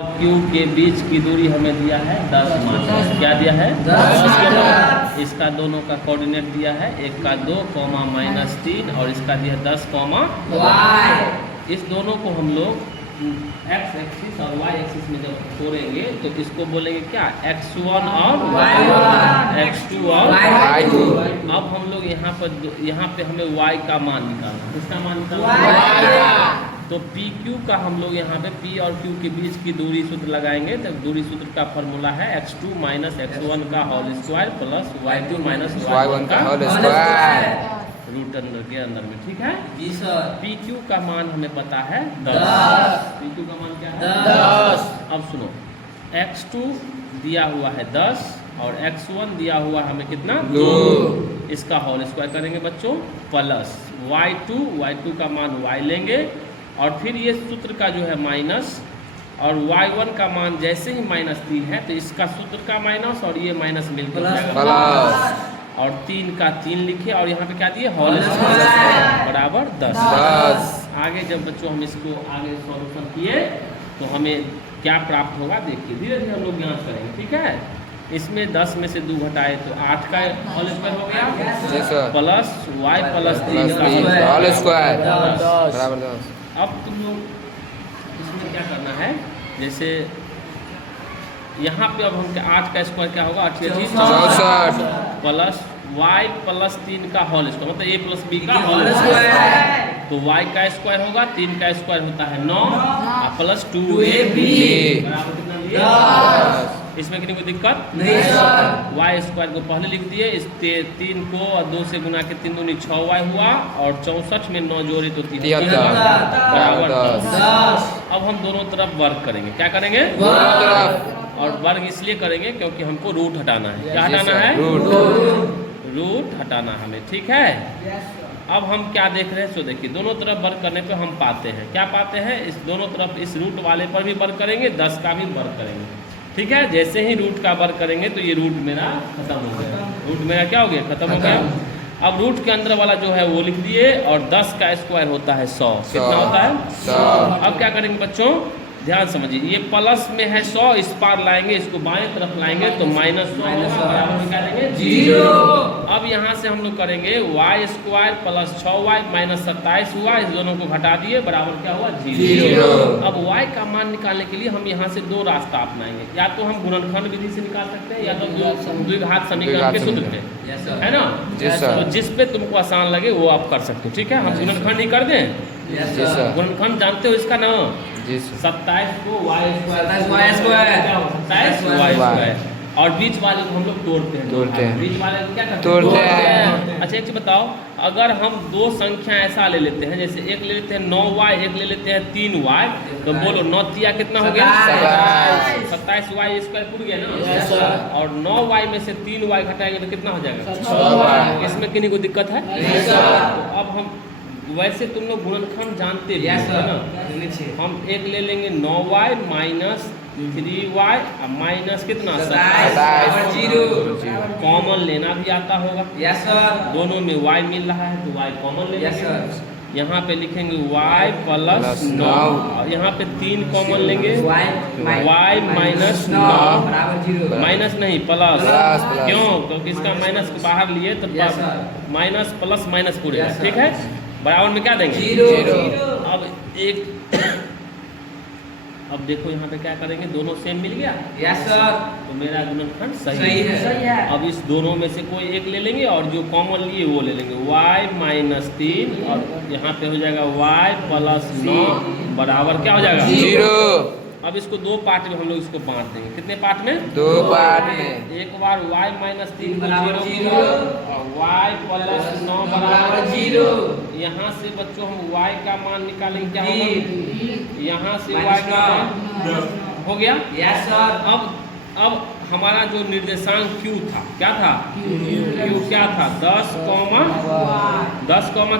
Q के बीच की दूरी हमें दिया है 10 मान। क्या दिया है 10। इसका दोनों का कोऑर्डिनेट दिया है, एक का 2 कॉमा -3 और इसका दिया 10 कॉमा y। इस दोनों को हम लोग x एक्सिस और y एक्सिस में जब छोड़ेंगे तो इसको बोलेंगे क्या, x1 और y1, x2 और y2। अब हम लोग यहाँ पे हमें y का मान निकालना, इसका मान निकालना तो PQ का हम लोग यहाँ पे P और Q के बीच की दूरी सूत्र लगाएंगे। तो दूरी सूत्र का फॉर्मूला है x2 - x1 का whole square plus y2 - y1 का होल स्क्वायर रूट अंदर के अंदर में। ठीक है जी सर। PQ का मान हमें पता है 10। PQ का मान क्या है 10। अब सुनो, x2 दिया हुआ है 10 और x1 दिया हुआ हमें कितना 2। इसका होल स्क्वायर करेंगे बच्चों प्लस y2 का मान y लेंगे और फिर ये सूत्र का जो है माइनस और y1 का मान जैसे ही -3 है तो इसका सूत्र का माइनस और ये माइनस मिलकर प्लस और 3 का 3 लिखे और यहाँ पे क्या दिए होल स्क्वायर बराबर 10। आगे जब बच्चों हम इसको आगे सॉल्यूशन किए तो हमें क्या प्राप्त होगा देखिए, धीरे धीरे हम लोग जांच करेंगे। ठीक है, इसमें 10 में से 2 घटाए तो 8 का होल स्क्वायर हो गया प्लस y प्लस 3 का होल स्क्वायर बराबर 10। अब तुम लोग इसमें क्या करना है, जैसे यहाँ पे अब हम 8 का स्क्वायर क्या होगा 8 64 प्लस y प्लस 3 का होल स्क्वायर मतलब a प्लस b का होल स्क्वायर। तो y का स्क्वायर होगा 3 का स्क्वायर होता है 9 प्लस 2ab बराबर कितना दिया 10। इसमें कितनी कोई दिक्कत नहीं सर। y स्क्वायर को पहले लिख दिए, इस 3 को 2 से गुना के 3 दूनी 6y हुआ और 64 में 9 जोड़े तो 3 बराबर 10। अब हम दोनों तरफ वर्ग करेंगे। क्या करेंगे दोनों तरफ, और वर्ग इसलिए करेंगे क्योंकि हमको रूट हटाना है। क्या हटाना है रूट हटाना हमें। ठीक है, अब हम क्या देख रहे हैं सो देखिए, दोनों तरफ वर्ग करने पे हम पाते हैं क्या पाते हैं, इस दोनों तरफ इस रूट वाले पर भी वर्ग करेंगे 10 का भी वर्ग करेंगे। ठीक है, जैसे ही रूट का वर्ग करेंगे तो ये रूट मेरा खत्म हो गया, रूट मेरा क्या हो गया खत्म हो गया। अब रूट के अंदर वाला जो है वो लिख दिए और 10 का स्क्वायर होता है 100। कितना होता है 100। अब क्या करेंगे बच्चों ध्यान समझिए, ये प्लस में है 100, इस पार लाएंगे, इसको बाएं तरफ लाएंगे तो माइनस बराबर निकालेंगे 0। अब यहाँ से हम लोग करेंगे y square plus 6y minus 27 हुआ, इस दोनों को घटा दिए बराबर क्या हुआ 0। अब y का मान निकालने के लिए हम यहाँ से 2 रास्ता अपनाएंगे, या तो हम गुणनखंड विधि से निकाल सकते हैं या तो द्विघात समीकरण के सूत्र से, है ना। तो जिस पे तुमको आसान लगे वो आप कर सकते हो। ठीक है, हम गुणनखंड ही कर दें। गुणनखंड जानते हो इसका ना 27 को y स्क्वायर और बीच वाले को हम लोग तोड़ते हैं। बीच वाले को क्या करते हैं अच्छा एक चीज बताओ, अगर हम 2 संख्या ऐसा ले लेते हैं, जैसे एक ले लेते हैं 9y, एक ले लेते हैं 3y, तो बोलो 9 तिया कितना हो गया 27y स्क्वायर पूरा गया ना। और 9y में से 3y घटाएंगे तो कितना हो जाएगा 6y। इसमें किन्हीं को दिक्कत है तो अब हम वैसे तुम लोग गुणनखंड जानते हैं ना, हम एक ले लेंगे 9y माइनस 3y माइनस कितना 27 कॉमन लेना भी आता होगा। Yes sir. दोनों में y मिल रहा है तो y कॉमन लेंगे। Yes sir. यहाँ पे लिखेंगे y प्लस 9 और यहाँ पे 3 कॉमन लेंगे y माइनस 9 माइनस नहीं प्लस। क्यों, क्योंकि इसका माइनस बाहर लिए तो माइनस प्लस माइनस पूरे। ठीक है, बराबर में क्या देंगे 0। अब देखो यहाँ पे क्या करेंगे, दोनों सेम मिल गया। Yes sir. तो मेरा गुणनखंड सही है। अब इस दोनों में से कोई एक ले लेंगे और जो कॉमन लिए वो ले लेंगे y माइनस 3 और यहाँ पे हो जाएगा y प्लस 9 बराबर क्या हो जाएगा 0। अब इसको 2 पार्ट में हम लोग इसको बांट देंगे। कितने पार्ट में 2 पार्ट में। एक बार y माइनस 3 बराबर 0 और y प्लस 9 बराबर 0। यहाँ से बच्चों हम y का मान निकालेंगे क्या होगा, यहाँ से y का मान हो गया। Yes sir. अब हमारा जो निर्देशांक q था क्या था q क्या था 10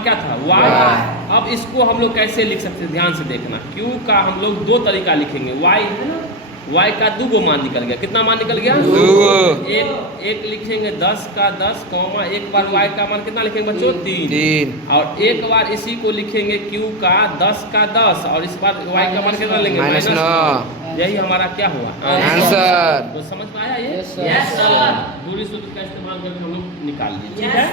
क्या था y। अब इसको हम लोग कैसे लिख सकते हैं ध्यान से देखना, q का हम लोग 2 तरीका लिखेंगे। y का 2 मान निकल गया। कितना मान निकल गया 2। एक लिखेंगे 10 का 10 कॉमा एक बार y का मान कितना लिखेंगे बच्चों 3 और एक बार इसी को लिखेंगे q का 10 का 10 और इस बार y का मान कितना लेंगे -9 यही हमारा क्या हुआ आंसर। तो समझ में आया ये? Yes, sir. दूरी सूत्र का इस्तेमाल करके हम लोग निकाल लिए, ठीक है।